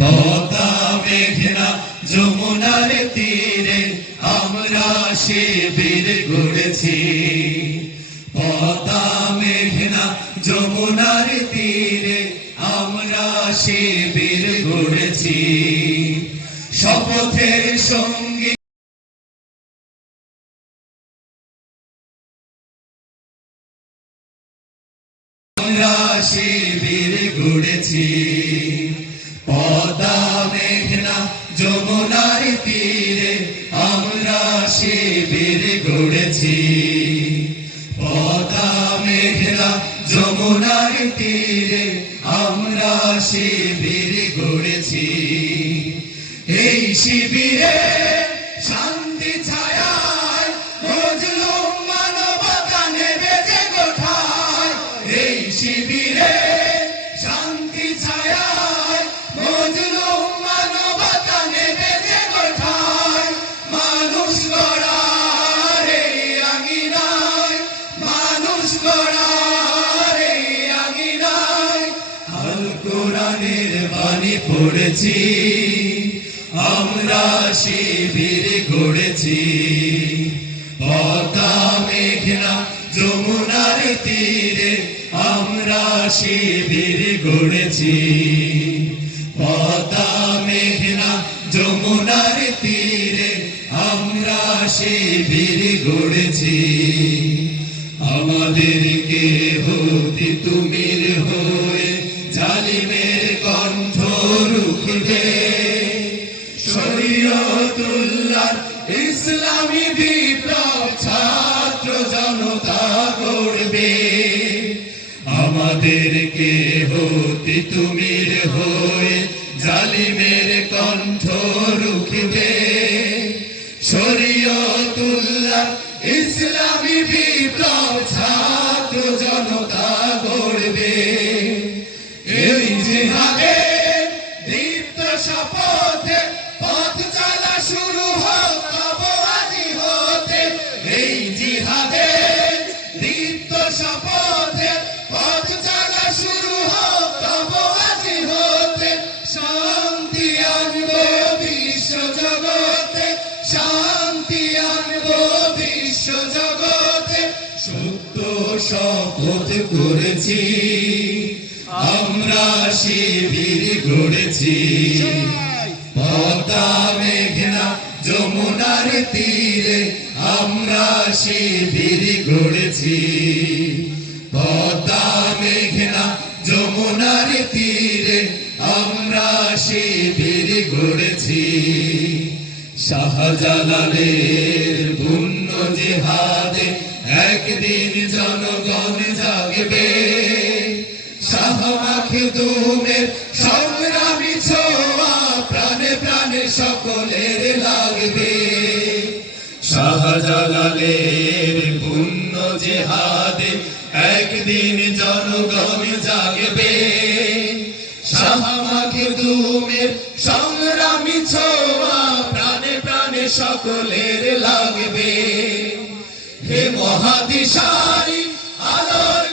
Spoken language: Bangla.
পদ্মা মেঘনা যমুনার তীরে আমরা শিবির গড়েছি। পদ্মা মেঘনা যমুনার তীরে আমরা শিবির গড়েছি। শপথের সঙ্গী আমরা শিবির গড়েছি। পদ্মা মেঘনা যমুনার তীরে আমরা শিবির গড়েছি। পদ্মা মেঘনা যমুনার তীরে আমরা শিবির গড়েছি। এই শিবিরে শান্তি ছায়ায় মজলুম মানবতা নেবে যে কোঠায়। এই শিবিরে শান্তি ছায়ায় মজলুম মানবতা নেবে যে কোঠায়। মানুষ গড়ার এই আঙিনায়, মানুষ গড়ার এই আঙিনায় আল কোরআনের বাণী পড়েছি। আমরা শিবির গড়েছি। পদ্মা মেঘনা যমুনার তীরে আমরা শিবির গড়েছি। পদ্মা মেঘনা যমুনার তীরে আমরা শিবির গড়েছি। আমাদেরকে হতে তুমির হয়ে জালিমের কণ্ঠ রুখবে। শরীয়তুল্লাহ ইসলামী বিপ্লব ছাত্র জনতা গড়বে। আমাদেরকে হতে তুমির হয়ে জালিমের কণ্ঠ রুখবে। শরীয়তুল্লাহ ইসলামী বিপ্লব ছাত্র জনতা গড়বে। এই জিহাদে দীপ্ত শপথে পথ চলা শুরু হোক তব আজি হতে। এই জিহাদে দীপ্ত শপথে পথ চলা শুরু হোক তব আজি হতে। শান্তি আনবো বিশ্ব জগতে, শান্তি আনবো বিশ্ব জগতে। সত্য শপথ করেছি, আমরা শিবির গড়েছি। পদ্মা মেঘনা যমুনার তীরে আমরা শিবির গড়েছি। পদ্মা মেঘনা যমুনার তীরে আমরা শিবির গড়েছি। শাহজালালের পুণ্য জিহাদে একদিন জনগণ জাগবে। শাহ মাখদুমের সংগ্রামী ছোঁয়া প্রাণে প্রাণে সকলের লাগবে। শাহজালালের পুণ্য জিহাদে একদিন জনগণ জাগবে। শাহ মাখদুমের সংগ্রামী ছোঁয়া প্রাণে প্রাণে সকলের লাগবে। হে মহাদিশারি আলোর